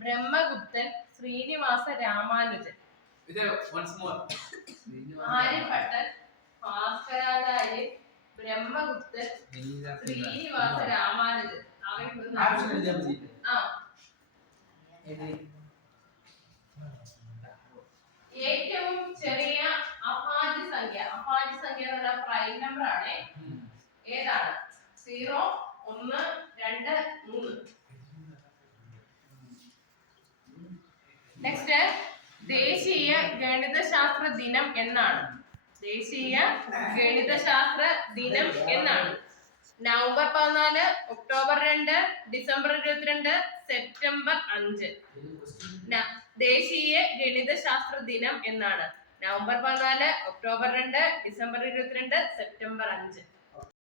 ബ്രഹ്മഗുപ്തൻ ശ്രീനിവാസ രാമാനുജൻ. ആര്യഭട്ടൻ, ഭാസ്കരാചാര്യൻ, ബ്രഹ്മഗുപ്തൻ, ശ്രീനിവാസ രാമാനുജൻ. ഏറ്റവും ചെറിയ അഭാജ്യ സംഖ്യ എന്ന് പറഞ്ഞാൽ പ്രൈം നമ്പർ ആണ്. ഏതാണ്? 0, 1, 2, 3. നെക്സ്റ്റ്, ദേശീയ ഗണിതശാസ്ത്ര ദിനം എന്നാണ്? ദേശീയ ഗണിതശാസ്ത്ര ദിനം എന്നാണ്? November 14, October 2, December 22, September 5. ദേശീയ ഗണിതശാസ്ത്ര ദിനം എന്നാണ്? November 14, October 2, December 22, September 5.